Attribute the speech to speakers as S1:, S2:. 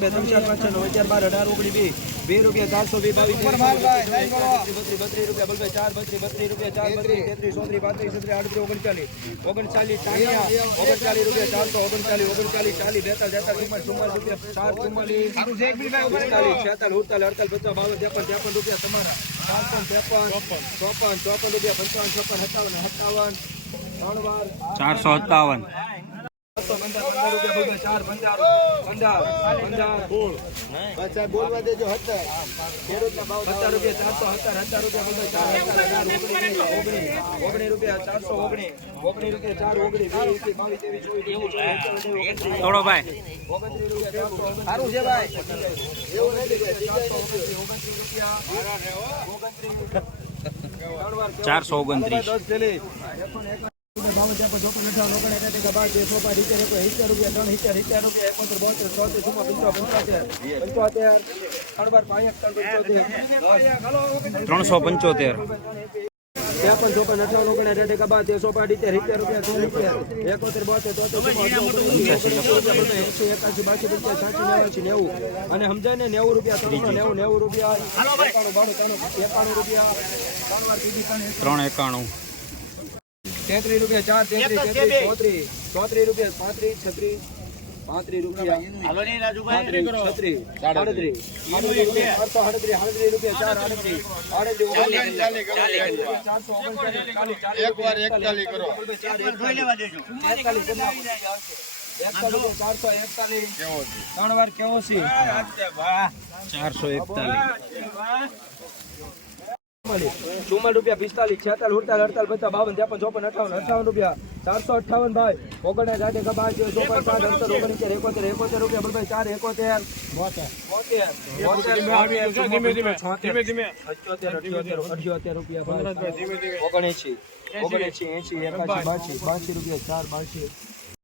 S1: બે ત્રણ ચાર પાંચ છ નવ અગિયાર બાર અઢાર ઓગણીસ બે. બે રૂપિયા ચારસો બે બાવીસ. બત્રીસ બત્રીસ રૂપિયા બલભાઈ ચાર બત્રીસ બત્રીસ રૂપિયા ચાર બત્રીસ તેત્રીસ. ચોત્રીસ પાંત્રીસ છત્રીસ આડત્રીસ ઓગણચાલીસ. ઓગણચાલીસ ચાલીસ ઓગણચાલીસ રૂપિયા ચારસો ઓગણચાલીસ ઓગણચાલીસ ચાલીસ બેતાલીસ તેતાલીસ ચુમ્માલીસ ચુમ્માલીસ રૂપિયા ચાર ચુમ્માલીસ. પિસ્તાલીસ છેતાલીસ ઉડતાલીસ અડતાલીસ પચાસ બાવન ત્રેપન ત્રેપન રૂપિયા તમારા. ચારસો ત્રેપન ચોપન. ચોપન રૂપિયા પંચાવન છપ્પન સત્તાવન સત્તાવન. ત્રણ વાર.
S2: ચારસો સત્તાવન.
S1: ચારસો પંદર પંદર રૂપિયા બોલભાઈ ચાર પંદર પંદર પંદર
S3: બોલવા દેજો હતા
S1: સત્તર રૂપિયા ચારસો સત્તર સત્તર રૂપિયા બોલભાઈ ચાર ઓગણીસ ઓગણીસ ઓગણીસ રૂપિયા ચારસો ઓગણીસ ઓગણીસ રૂપિયા ચાર ઓગણીસ વીસ બાવીસ ત્રેવીસ ચોવીસ પચીસ છવ્વીસ, સત્તાવીસ, ઓગણત્રીસ,
S2: થોડો ભાઈ.
S1: ઓગણત્રીસ રૂપિયા
S3: સારું છે ભાઈ.
S1: એવું નથી ઓગણત્રીસ, રૂપિયા. ઓગણત્રીસ.
S2: ચારસો ઓગણત્રીસ.
S1: થેલી. બાવન, ત્રેપન, ચોપન, અઠાવન, ઓગણ, એકાસી, બાર, તેર, ચોપન, સિત્તેર, એકોતેર, સિત્તેર રૂપિયા, ત્રણ સિત્તેર, સિત્તેર રૂપિયા, એકોતેર, બોતેર, ચોતેર, ચુમ્મોતેર, પંચોતેર, પંચોતેર, પંચોતેર, ત્રણ બાર, પાંચ, ત્રણ.
S2: ત્રણસો પંચોતેર
S1: ત્રેપન, ચોપન, અઠાવન, ઓગણ, એકાસી, બાર, તેર, ચોપન, સિત્તેર, રૂપિયા, સો રૂપિયા એકોતેર, બોતેર, એંશી, એકાસી, બાસી, રૂપિયા સાસી, નેવ્યાસી, નેવું. અને સમજાય ને નેવું રૂપિયા ત્રણસો નેવું નેવું રૂપિયા એકાણું બાણું એકાણું રૂપિયા. ત્રણ
S2: એકાણું
S1: તેત્રીસ રૂપિયા ચાર તેત્રીસ તેત્રીસ ચોત્રીસ ચોત્રીસ રૂપિયા પાંત્રીસ છત્રીસ પાંત્રીસ રૂપિયા પાંત્રીસ છત્રીસ રૂપિયા ચારસો આડત્રીસ આડત્રીસ રૂપિયા ચાર આડત્રીસ ઓગણચાલીસ ચારસો ઓગણચાલીસ ચારસો એકતાલીસ ત્રણ વાર કેવો છે
S2: ચારસો એકતાલીસ
S1: ચુમ્માલીસ રૂપિયા પિસ્તાલીસ છેતાલીસ ઉડતાલીસ અડતાલીસ પચાસ બાવન ત્રેપન ચોપન અઠાવન અઠાવન રૂપિયા ચારસો અઠાવન ભાઈ. ઓગણસાઠ આઠ બાર ચોપન પાંચ અડસઠ ઓગણીસ એકોતેર એકોતેર રૂપિયા ભાઈ ચાર એકોતેર. અઠ્યોતેર રૂપિયા ઓગણએંશી. ઓગણએંશી એંશી એકાશી બાસી બાસી રૂપિયા ચાર બાસી.